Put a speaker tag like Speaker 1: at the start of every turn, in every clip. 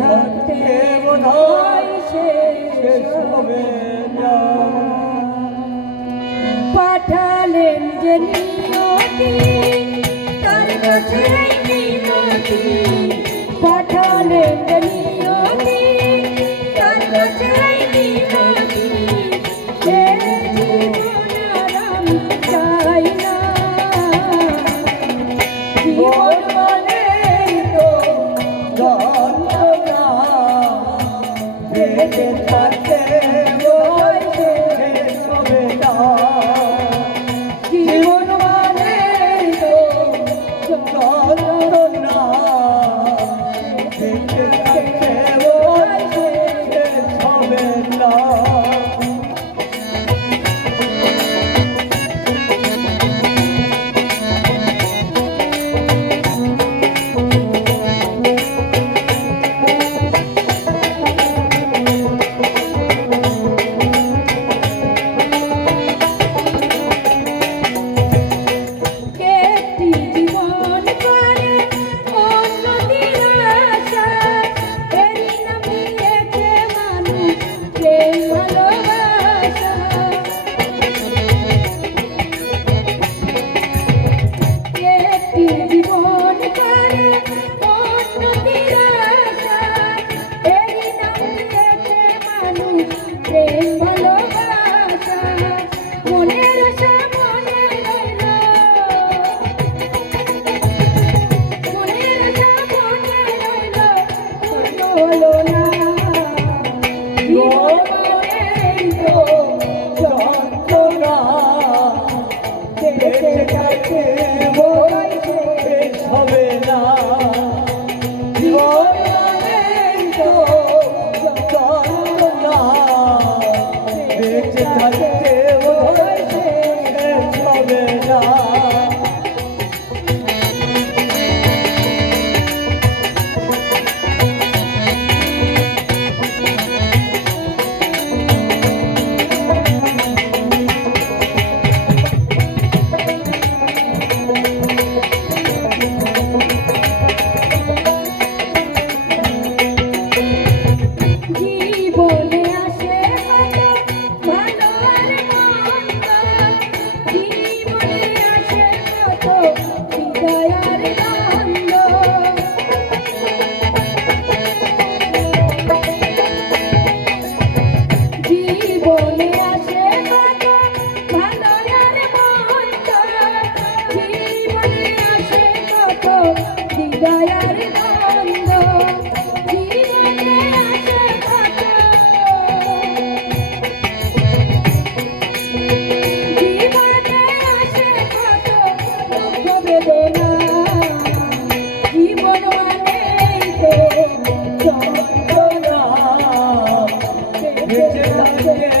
Speaker 1: থাকতে বোধহয় শেষ হবে না
Speaker 2: পাঠালেন যে নিয়তি, তার কাছে নিয়তি। পাঠালেন যে নিয়তি, তার কাছে নিয়তি। সে জীবন আরাম চাই না।
Speaker 1: জীবন বেঁচে থাকতে Música 谢谢
Speaker 2: 感谢。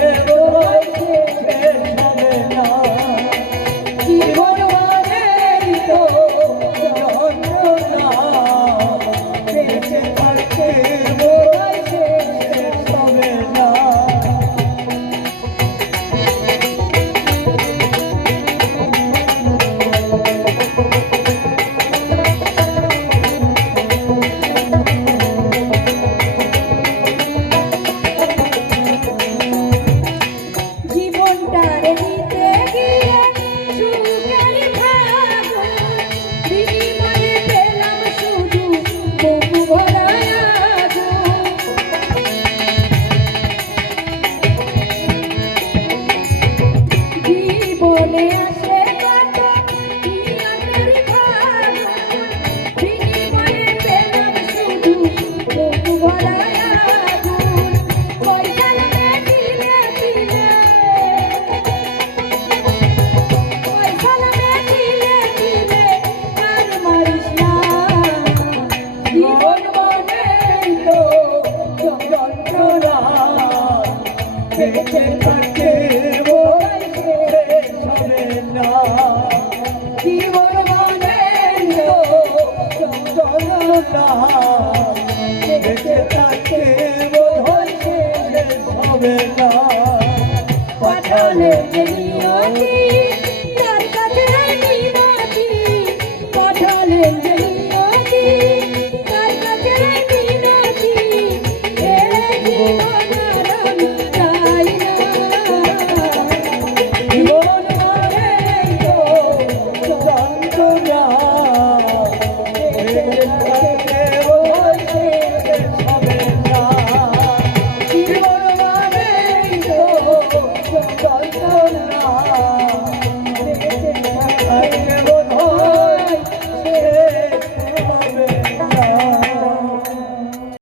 Speaker 2: Yeah.